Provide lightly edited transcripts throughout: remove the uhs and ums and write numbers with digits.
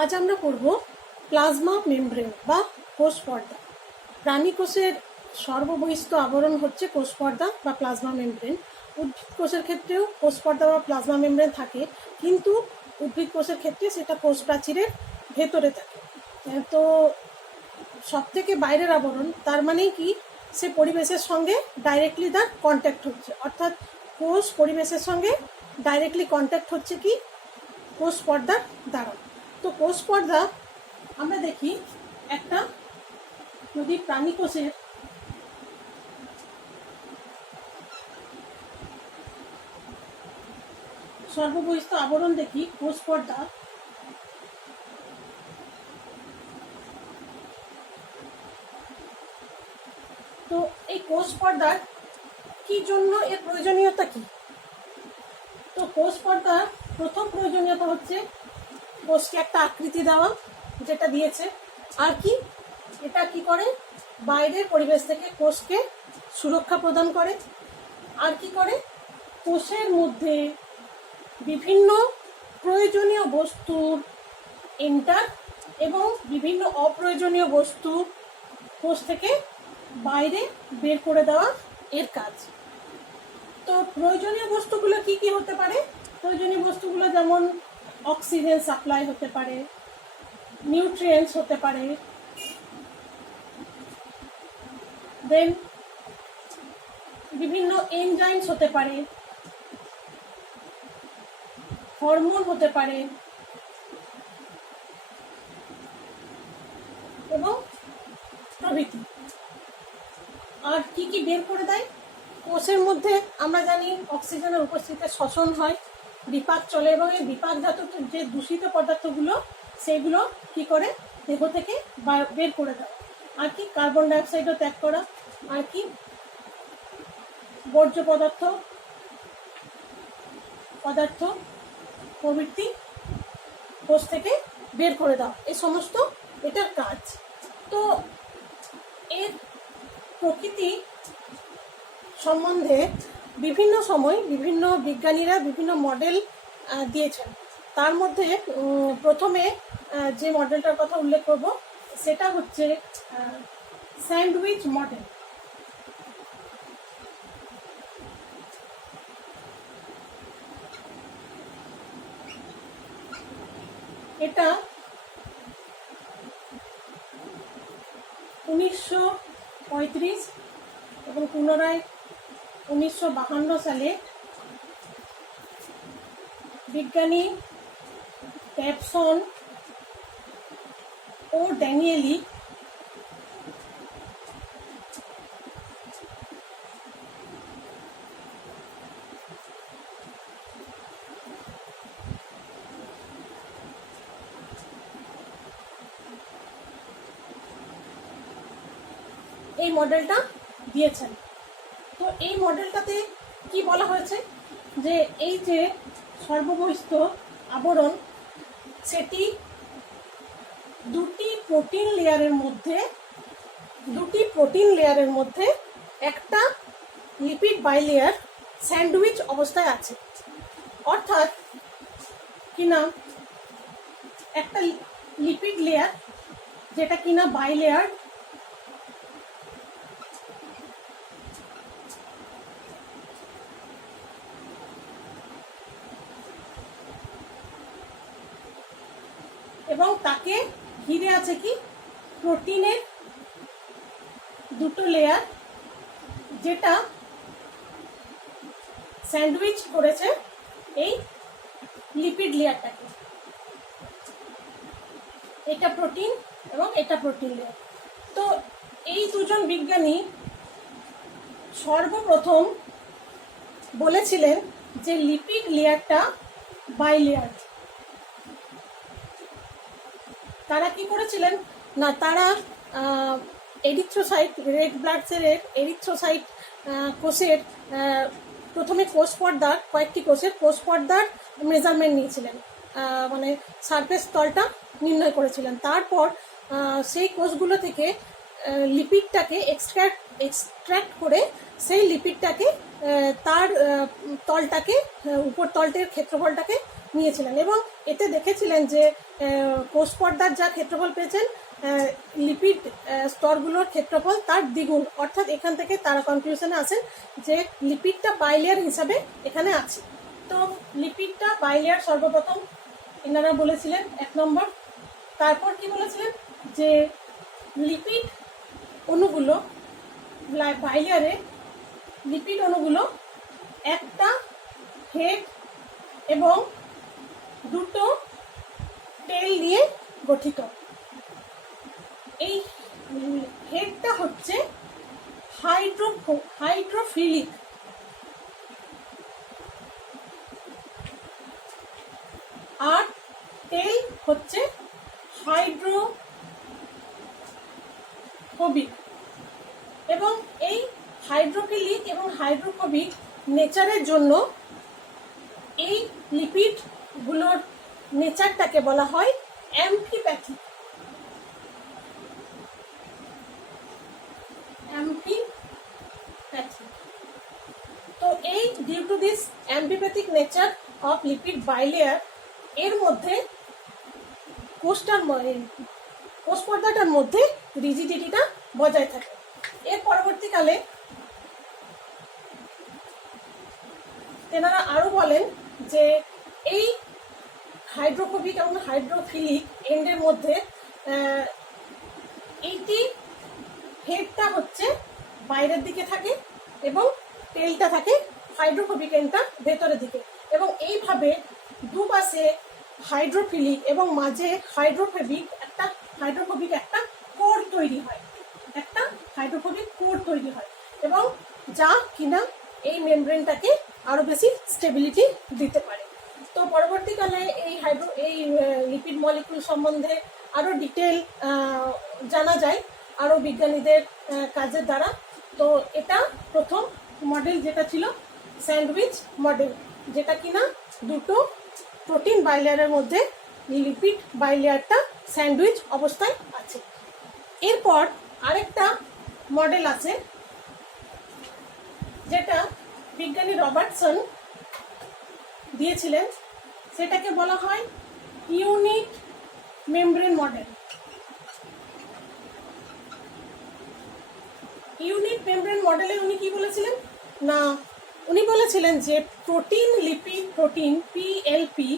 আজ আমরা পড়ব প্লাজমা মেমব্রেন বা কোষ পর্দা। প্রাণী কোষের সর্ববহিস্থ আবরণ হচ্ছে কোষ পর্দা বা প্লাজমা মেমব্রেন। উদ্ভিদ কোষের ক্ষেত্রেও কোষ পর্দা বা প্লাজমা মেমব্রেন থাকে, কিন্তু উদ্ভিদ কোষের ক্ষেত্রে সেটা কোষ প্রাচীরের ভেতরে থাকে। তো সব থেকে বাইরের আবরণ, তার মানেই কি সে পরিবেশের সঙ্গে ডাইরেক্টলি তার কন্ট্যাক্ট হচ্ছে, অর্থাৎ কোষ পরিবেশের সঙ্গে ডাইরেক্টলি কন্ট্যাক্ট হচ্ছে কি কোষ পর্দার দ্বারা। তো কোষ পর্দা আমরা দেখি একটা, যদি প্রাণী কোষের সর্ববহিস্থ আবরণ দেখি কোষ পর্দা, তো এই কোষ পর্দার কি জন্য এর প্রয়োজনীয়তা কি? তো কোষ পর্দার প্রথম প্রয়োজনীয়তা হচ্ছে কোষকে একটা আকৃতি দেওয়া, যেটা দিয়েছে। আর কি, এটা কি করে? বাইরের পরিবেশ থেকে কোষকে সুরক্ষা প্রদান করে। আর কি করে? কোষের মধ্যে বিভিন্ন প্রয়োজনীয় বস্তুর এন্টার এবং বিভিন্ন অপ্রয়োজনীয় বস্তু কোষ থেকে বাইরে বের করে দেওয়া এর কাজ। তো প্রয়োজনীয় বস্তুগুলো কি কি হতে পারে? প্রয়োজনীয় বস্তুগুলো যেমন অক্সিজেন সাপ্লাই হতে পারে, নিউট্রিয়েন্টস হতে পারে, দেন বিভিন্ন এনজাইমস হতে পারে, হরমোন হতে পারে এবং প্রভৃতি। আর কি কি বের করে দেয়? কোষের মধ্যে আমরা জানি অক্সিজেনের উপস্থিতিতে শ্বসন হয়, বিপাক চলে, এবং এই বিপাকজাত যে দূষিত পদার্থগুলো সেইগুলো কি করে দেহ থেকে বের করে দেয়। আর কি, কার্বন ডাইঅক্সাইডও ত্যাগ করা। আর কি, বর্জ্য পদার্থ প্রভৃতি কোষ থেকে বের করে দাও, এই সমস্ত এটার কাজ। তো এর প্রকৃতি সম্বন্ধে বিভিন্ন সময় বিভিন্ন বিজ্ঞানীরা বিভিন্ন মডেল দিয়েছেন। তার মধ্যে প্রথমে যে মডেলটার কথা উল্লেখ করব সেটা হচ্ছে স্যান্ডউইচ মডেল। এটা 1935 এবং পুনরায় 1952 সালে বিজ্ঞানী ক্যাপসন ও ড্যানিয়েলি এই মডেলটা দিয়েছেন। তো এই মডেলটাতে কি বলা হয়েছে, যে এই যে সর্ববহিস্থ আবরণ, সেটি দুটি প্রোটিন লেয়ারের মধ্যে একটা লিপিড বাইলেয়ার স্যান্ডউইচ অবস্থায় আছে। অর্থাৎ কিনা একটা লিপিড লেয়ার যেটা কিনা বাইলেয়ার, এবং তাকে ঘিরে আছে কি প্রোটিনের দুটো লেয়ার, যেটা স্যান্ডউইচ করেছে এই লিপিড লেয়ারটাকে। এটা প্রোটিন এবং এটা প্রোটিন লেয়ার। তো এই দুজন বিজ্ঞানী সর্বপ্রথম বলেছিলেন যে লিপিড লেয়ারটা বাইলেয়ার। তারা কি করেছিলেন না, তারা এরিথ্রোসাইট, রেড ব্লাড সেলের এরিথ্রোসাইট কোষের প্রথমে কয়েকটি কোষের কোষ পর্দার মেজারমেন্ট নিয়েছিলেন, মানে সারফেস তলটা নির্ণয় করেছিলেন। তারপর সেই কোষগুলো থেকে লিপিডটাকে এক্সট্র্যাক্ট করে সেই লিপিডটাকে তার তলটাকে, উপর তলটির ক্ষেত্রফলটাকে নিয়েছিলেন এবং এতে দেখেছিলেন যে কোষ পর্দার যা ক্ষেত্রফল পেয়েছেন লিপিড স্তরগুলোর ক্ষেত্রফল তার দ্বিগুণ, অর্থাৎ এখান থেকে তারা কনক্লুশনে আসেন যে লিপিডটা বাইলেয়ার হিসাবে এখানে আছে। তো লিপিডটা বাইলেয়ার সর্বপ্রথম এনারা বলেছিলেন 1 নম্বর। তারপর কি বলেছিলেন যে লিপিড অণুগুলো বাইলেয়ারে লিপিড অণুগুলো একটা হেড এবং দুটো টেল নিয়ে গঠিত। এই হেডটা হচ্ছে হাইড্রোফিলিক আর টেল হচ্ছে হাইড্রোফোবিক। এবং এই হাইড্রোফিলিক এবং হাইড্রোফোবিক নেচারের জন্য এই লিপিডগুলোর নেচারটাকে বলা হয় অ্যাম্ফিপ্যাথিক। তো এই due to this amphipathic nature of lipid bilayer এর মধ্যে কোষ পর্দাটার মধ্যে রিজিডিটিটা বজায় থাকে। এর পরবর্তীকালে তেনারা আরো বলেন যে এই হাইড্রোফোবিক এবং হাইড্রোফিলিক এন্ডের মধ্যে এইটি হেডটা হচ্ছে বাইরের দিকে থাকে এবং টেলটা থাকে হাইড্রোফোবিক এন্ডটা ভেতরের দিকে, এবং এইভাবে দুপাশে হাইড্রোফিলিক এবং মাঝে হাইড্রোফোবিক একটা কোর তৈরি হয়, এবং যা কিনা এই মেমব্রেনটাকে আরো বেশি স্টেবিলিটি দিতে পারে। তো পরবর্তীকালে এই লিপিড মলিকুল সম্বন্ধে আরো ডিটেল জানা যায় আরো বিজ্ঞানীদের কাজের দ্বারা। তো এটা প্রথম মডেল যেটা ছিল স্যান্ডউইচ মডেল, যেটা কিনা দুটো প্রোটিন বাইলেয়ারের মধ্যে লিপিড বাইলেয়ারটা স্যান্ডউইচ অবস্থায় আছে। এরপর আরেকটা মডেল আছে যেটা বিজ্ঞানী রবার্টসন দিয়েছিলেন, সেটাকে বলা হয় unit membrane model. Unit membrane মডেলে উনি কি বলেছিলেন না, উনি বলেছিলেন যে লিপিড প্রোটিন পিএলপি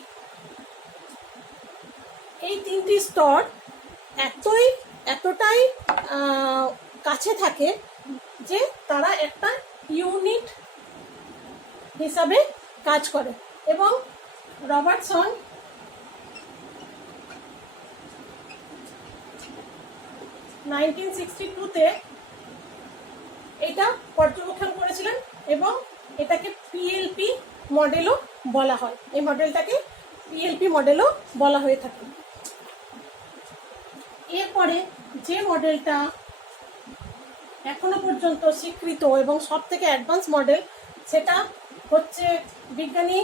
এই তিনটি স্তর এতটাই কাছে থাকে যে তারা একটা ইউনিট হিসাবে কাজ করে। এবং রবার্টসন তে এটা পর্যবেক্ষণ করেছিলেন এবং এটাকে পিএলপি মডেলও বলা হয়, এই মডেলটাকে পিএলপি মডেলও বলা হয়ে থাকে। এরপরে যে মডেলটা এখনো পর্যন্ত স্বীকৃত এবং সব থেকে অ্যাডভান্স মডেল, সেটা হচ্ছে বিজ্ঞানী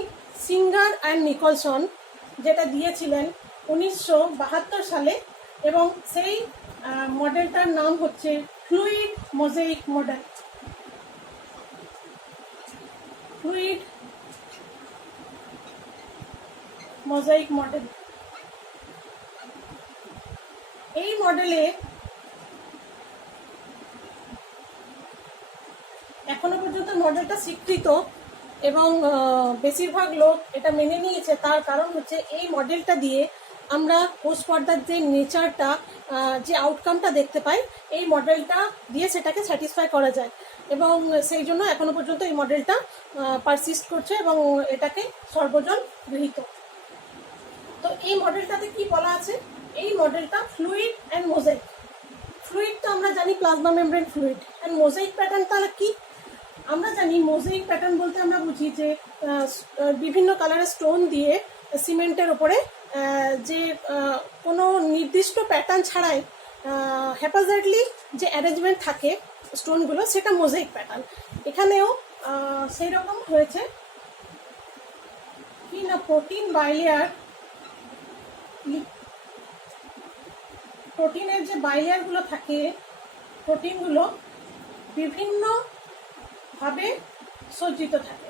সিঙ্গার অ্যান্ড নিকলসন যেটা দিয়েছিলেন 1972 সালে, এবং সেই মডেলটার নাম হচ্ছে ফ্লুইড মোজাইক মডেল। এই মডেলে এখনো পর্যন্ত মডেলটা স্বীকৃত এবং বেশিরভাগ লোক এটা মেনে নিয়েছে। তার কারণ হচ্ছে এই মডেলটা দিয়ে আমরা কোষ পর্দার যে নেচারটা, যে আউটকামটা দেখতে পাই, এই মডেলটা দিয়ে সেটাকে স্যাটিসফাই করা যায়, এবং সেই জন্য এখনো পর্যন্ত এই মডেলটা পারসিস্ট করছে এবং এটাকে সর্বজন গৃহীত। তো এই মডেলটাতে কি বলা আছে, এই মডেলটা ফ্লুইড অ্যান্ড মোজাইক। ফ্লুইড তো আমরা জানি plasma membrane fluid, and mosaic pattern তাহলে কি? আমরা জানি মোজাইক প্যাটার্ন বলতে আমরা বুঝি যে বিভিন্ন কালারের স্টোন দিয়ে সিমেন্টের ওপরে যে কোনো নির্দিষ্ট প্যাটার্ন ছাড়াই হ্যাপাজার্ডলি যে অ্যারেঞ্জমেন্ট থাকে স্টোনগুলো, সেটা মোজাইক প্যাটার্ন। এখানেও সেই রকম হয়েছে কি না, প্রোটিনের যে বাইলেয়ারগুলো থাকে, প্রোটিনগুলো বিভিন্নভাবে সজ্জিত থাকে।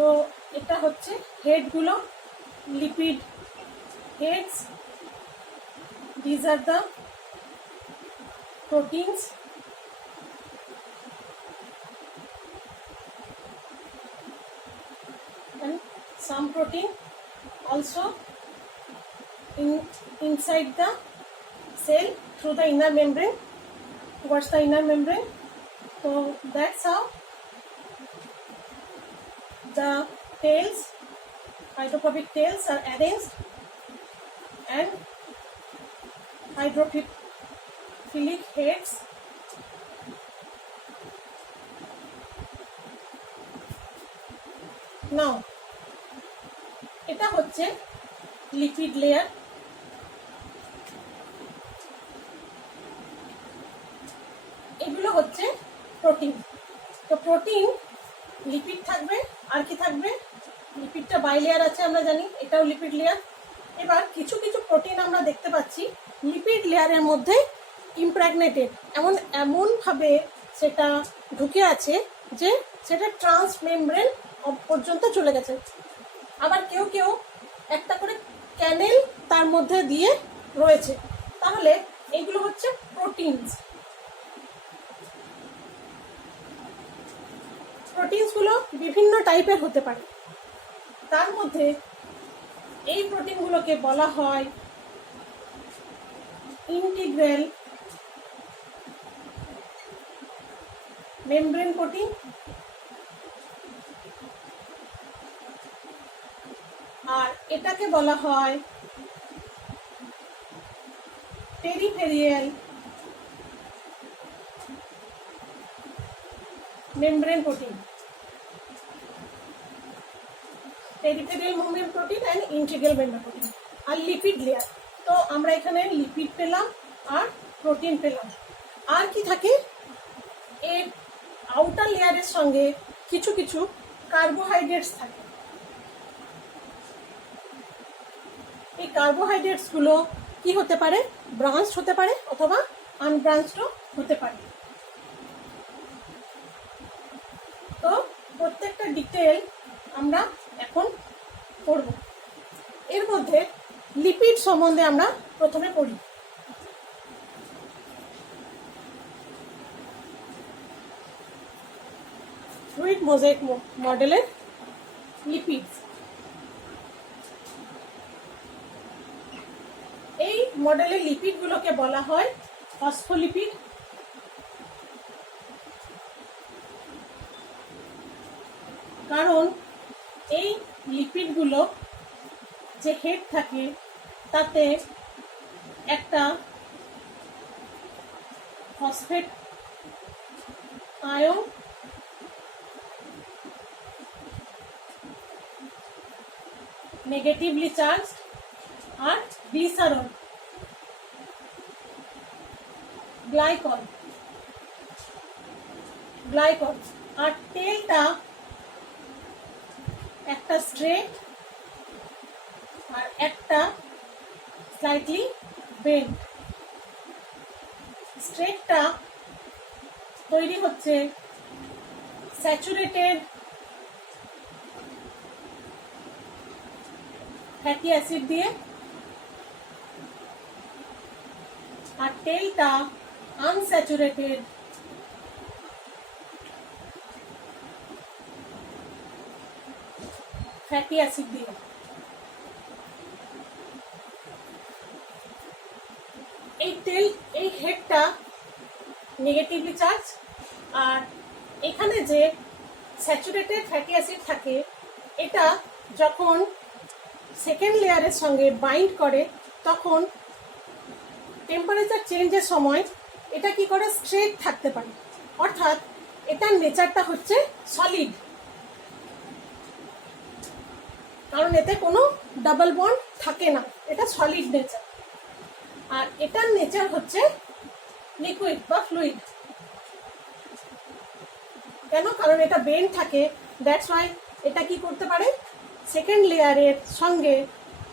তো এটা হচ্ছে হেডগুলো, lipid heads. These are the proteins and some protein also inside the cell through the inner membrane, towards the inner membrane. So that's how the tails, hydrophobic tails, are arranged, and hydrophilic heads now এটা হচ্ছে lipid layer. এগুলো হচ্ছে protein. তো protein lipid থাকবে, আর কি থাকবে, লিপিডটা by layer আছে আমরা জানি, এটাও লিপিড লেয়ার। এবার কিছু কিছু প্রোটিন আমরা দেখতে পাচ্ছি লিপিড লেয়ারের মধ্যে ইমপ্রেগনেটেড, এমনভাবে সেটা ঢুকে আছে যে সেটা ট্রান্স মেমব্রেন পর্যন্ত চলে গেছে। আবার কেউ কেউ একটা করে ক্যানেল তার মধ্যে দিয়ে রয়েছে। তাহলে এইগুলো হচ্ছে প্রোটিনস। প্রোটিনসগুলো বিভিন্ন টাইপের হতে পারে। তার মধ্যে এই প্রোটিনগুলোকে বলা হয় ইন্টিগ্রাল মেমব্রেন প্রোটিন, আর এটাকে বলা হয় peripheral membrane protein. Peripheral membrane protein and integral membrane protein. আর লিপিড লেয়ার, তো আমরা এখানে লিপিড পেলাম আর প্রোটিন পেলাম। আর কি থাকে, এর আউটার লেয়ারের সঙ্গে কিছু কিছু কার্বোহাইড্রেটস থাকে। এই কার্বোহাইড্রেটসগুলো কি হতে পারে, ব্রাঞ্চড হতে পারে অথবা আনব্রাঞ্চডও হতে পারে। তো প্রত্যেকটা ডিটেল আমরা এখন পড়ব। এর মধ্যে লিপিড সম্বন্ধে আমরা প্রথমে পড়ি। ফ্লুইড মোজাইক মডেলের লিপিড। এই মডেলের লিপিডগুলোকে বলা হয় ফসফোলিপিড। কারণ এই লিপিডগুলো যে হেড থাকে তাতে একটা ফসফেট আয়ন নেগেটিভলি চার্জ আর গ্লিসারল, গ্লাইকল আর টেলটা একটা স্ট্রেট আর একটা স্লাইটলি বেন্ড। স্ট্রেটটা তৈরি হচ্ছে স্যাচুরেটেড ফ্যাটি অ্যাসিড দিয়ে, আর টেলটা আনস্যাচুরেটেড ফ্যাটি অ্যাসিড দিয়ে। এই হেডটা নেগেটিভলি চার্জ, আর এখানে যে স্যাচুরেটেড ফ্যাটি অ্যাসিড থাকে এটা যখন সেকেন্ড লেয়ারের সঙ্গে বাইন্ড করে তখন টেম্পারেচার চেঞ্জের সময় এটা কি করে স্ট্রেট থাকতে পারে, অর্থাৎ এটার নেচারটা হচ্ছে সলিড, কারণ এতে কোনো ডাবল বন্ড থাকে না, এটা সলিড নেচার। আর এটার নেচার হচ্ছে লিকুইড বা ফ্লুইড। কেন? কারণ এটা বেন্ড থাকে, দ্যাটস ওয়াই এটা কি করতে পারে, সেকেন্ড লেয়ারের সঙ্গে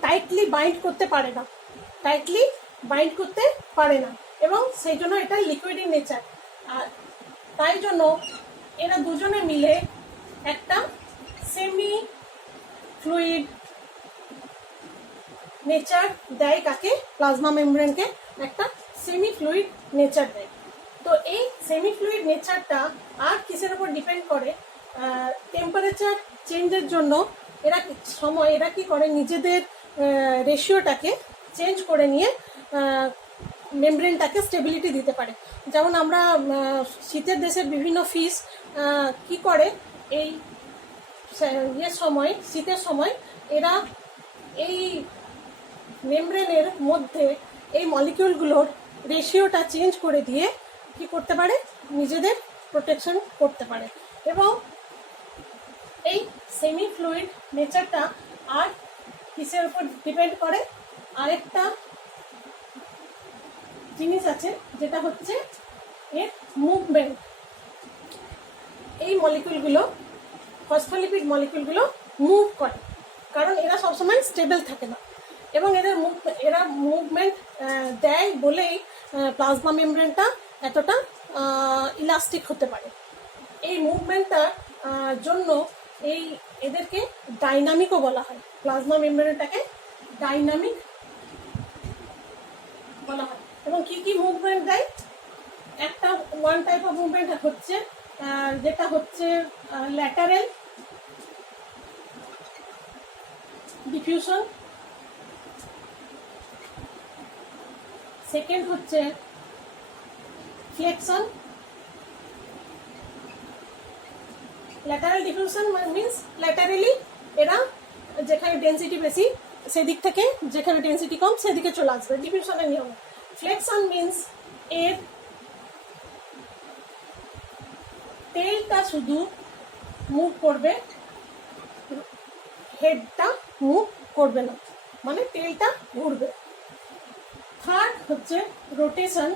টাইটলি বাইন্ড করতে পারে না, এবং সেই জন্য এটা লিকুইড ইন নেচার। আর তাই জন্য এরা দুজনে মিলে একটা সেমি ফ্লুইড নেচার দেয় কাকে? প্লাজমা মেমব্রেনকে একটা সেমি ফ্লুইড নেচার দেয়। তো এই সেমি ফ্লুইড নেচারটা আর কিসের উপর ডিপেন্ড করে? টেম্পারেচার চেঞ্জের জন্য এরা কি করে, নিজেদের রেশিওটাকে চেঞ্জ করে নিয়ে মেমব্রেনটাকে স্টেবিলিটি দিতে পারে। যেমন আমরা শীতের দেশের বিভিন্ন ফিশ কি করে, এই শীতের সময় এরা এই মেমব্রেনের মধ্যে এই মলিকিউলগুলোর রেশিওটা চেঞ্জ করে দিয়ে কি করতে পারে, নিজেদের প্রোটেকশন করতে পারে। এবং এই সেমি ফ্লুইড নেচারটা আর কিসের উপর ডিপেন্ড করে? আরেকটা জিনিস আছে, যেটা হচ্ছে এর মুভমেন্ট। এই মলিকিউলগুলো, ফসফোলিপিড মলিকিউলগুলো মুভ করে, কারণ এরা সবসময় স্টেবল থাকে না, এবং এরা মুভমেন্ট দেয় বলেই প্লাজমা মেমব্রেনটা এতটা ইলাস্টিক হতে পারে। এই মুভমেন্টটার জন্য এদেরকে ডাইনামিকও বলা হয়। প্লাজমা মেমব্রেনটাকে ডাইনামিক বলা হয়। এবং কি কি মুভমেন্ট দেয়? একটা ওয়ান টাইপ অফ মুভমেন্ট হচ্ছে যেটা হচ্ছে ল্যাটারাল ডিফিউশন, সেকেন্ড হচ্ছে flexion. Lateral diffusion means laterally এরা যেখানে ডেন্সিটি বেশি সেদিক থেকে যেখানে ডেন্সিটি কম সেদিকে চলে আসবে, ডিফিউশনের নিয়ম। ফ্লেকশন মিন্স এর টেলটা শুধু মুভ করবে, হেডটা মুভ করবে না, মানে টেলটা ঘুরবে। থার্ড হচ্ছে রোটেশন।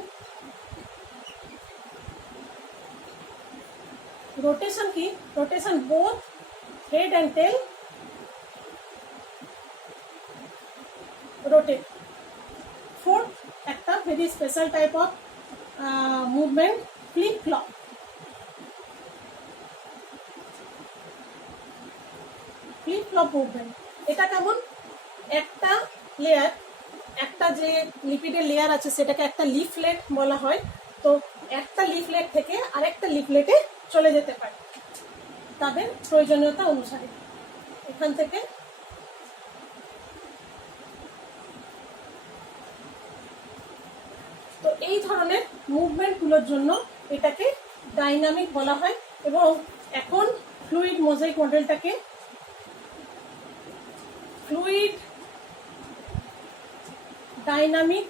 রোটেশন কি? Rotation both head and tail rotate. Fourth একটা very special type of movement, flip flop. Flip flop movement এটা কেমন? একটা লেয়ার, একটা যে লিপিডের লেয়ার আছে সেটাকে একটা লিফলেট বলা হয়। তো একটা লিফলেট থেকে আরেকটা লিফলেটে চলে যেতে পারে তাদের প্রয়োজনীয়তা অনুসারে। এখান থেকে তো এই ধরনের মুভমেন্টগুলোর জন্য এটাকে ডাইনামিক বলা হয়। এবং এখন ফ্লুইড মোজাইক মডেলটাকে ফ্লুইড ডাইনামিক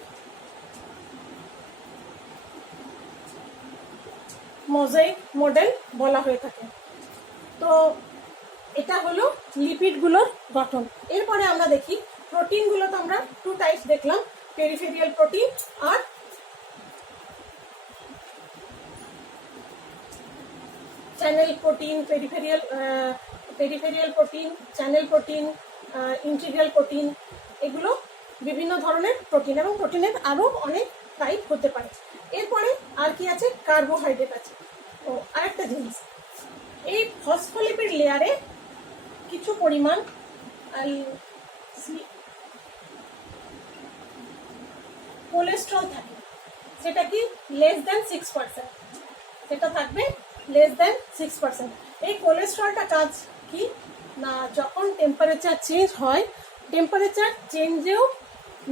মোজাইক মডেল বলা হয়ে থাকে। তো এটা হলো লিপিডগুলোর গঠন। এরপরে আমরা দেখি প্রোটিনগুলো। তো আমরা টু টাইপস দেখলাম, পেরিফেরিয়াল প্রোটিন আর channel protein. Peripheral protein, channel protein, integral protein, এগুলো বিভিন্ন ধরনের প্রোটিন, এবং প্রোটিনের আরও অনেক টাইপ হতে পারে। এরপরে আর কি আছে? কার্বোহাইড্রেট আছে। ও আরেকটা জিনিস, এই ফসফোলিপিড লেয়ারে কিছু পরিমাণ কোলেস্ট্রল থাকে, সেটা কি লেস দেন 6%, সেটা থাকবে লেস দেন 6%। এই কোলেস্ট্রলটা কাজ কি না, যখন টেম্পারেচার চেঞ্জ হয়, টেম্পারেচার চেঞ্জেও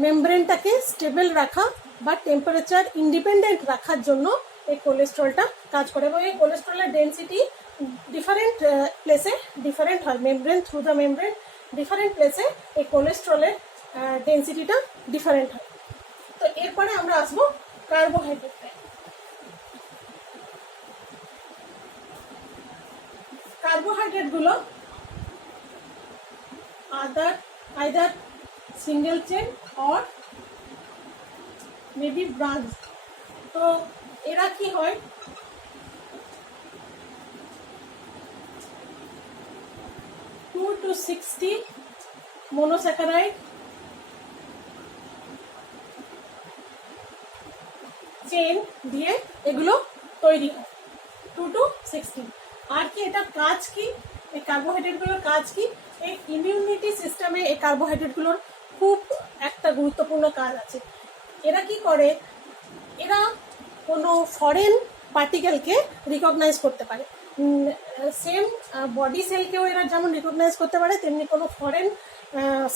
মেমব্রেনটাকে স্টেবল রাখা বা টেম্পারেচার ইন্ডিপেন্ডেন্ট রাখার জন্য এই কোলেস্ট্রলটা কাজ করে। এবং এই কোলেস্ট্রলের ডেন্সিটি ডিফারেন্ট প্লেসে ডিফারেন্ট হয়। Membrane through the membrane different প্লেসে এই কোলেস্ট্রলের ডেন্সিটিটা ডিফারেন্ট হয়। তো এরপরে আমরা আসবো কার্বোহাইড্রেটে। কার্বোহাইড্রেটগুলো either single chain or maybe branch. তো এরা কি হয়, 2 to 60 monosaccharide চেন দিয়ে এগুলো তৈরি হয়, 2 to 60। আর কি এটা কাজ কি এই কার্বোহাইড্রেটগুলোর কাজ কি? এই ইমিউনিটি সিস্টেমে এই কার্বোহাইড্রেটগুলোর খুব একটা গুরুত্বপূর্ণ কাজ আছে। এরা কি করে? এরা কোনো ফরেন পার্টিকেলকে রিকগনাইজ করতে পারে। সেম বডি সেলকেও এরা যেমন রিকগনাইজ করতে পারে, তেমনি কোনো ফরেন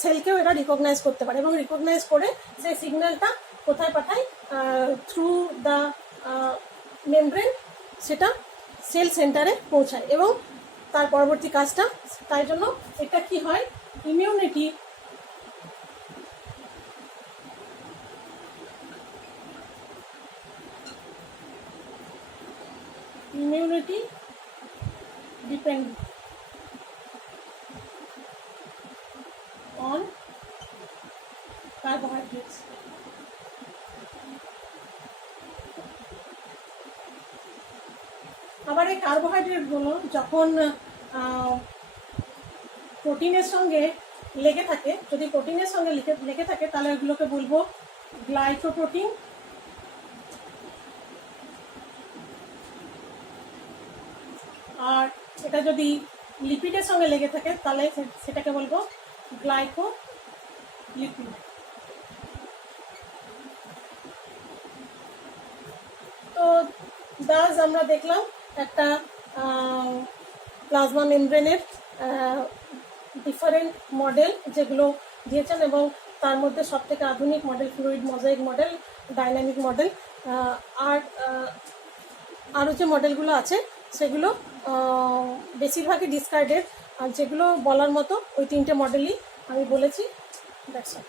সেলকেও এরা রিকগনাইজ করতে পারে, এবং রিকগনাইজ করে সেই সিগন্যালটা কোথায় পাঠায়? থ্রু দ্য মেমব্রেন সেটা সেল সেন্টারে পৌঁছায়, এবং তার পরবর্তী কাজটা। তাই জন্য এটা কি হয়? Immunity depend on carbohydrates. আবার এই কার্বোহাইড্রেটগুলো যখন প্রোটিনের সঙ্গে লেগে থাকে, যদি প্রোটিনের সঙ্গে লেগে থাকে তাহলে ওগুলোকে বলবো গ্লাইকোপ্রোটিন। আর এটা যদি লিপিডের সঙ্গে লেগে থাকে তাহলে সেটাকে বলবো গ্লাইকোলিপিড। তো দাস আমরা দেখলাম একটা প্লাজমা মেমব্রেনের ডিফারেন্ট মডেল যেগুলো দিয়েছেন, এবং তার মধ্যে সবথেকে আধুনিক model fluid mosaic model, dynamic model, আর আরও যে মডেলগুলো আছে সেগুলো বেশিরভাগই ডিসকার্ডেড। আর যেগুলো বলার মতো ওই 3টে মডেলই আমি বলেছি। That's all.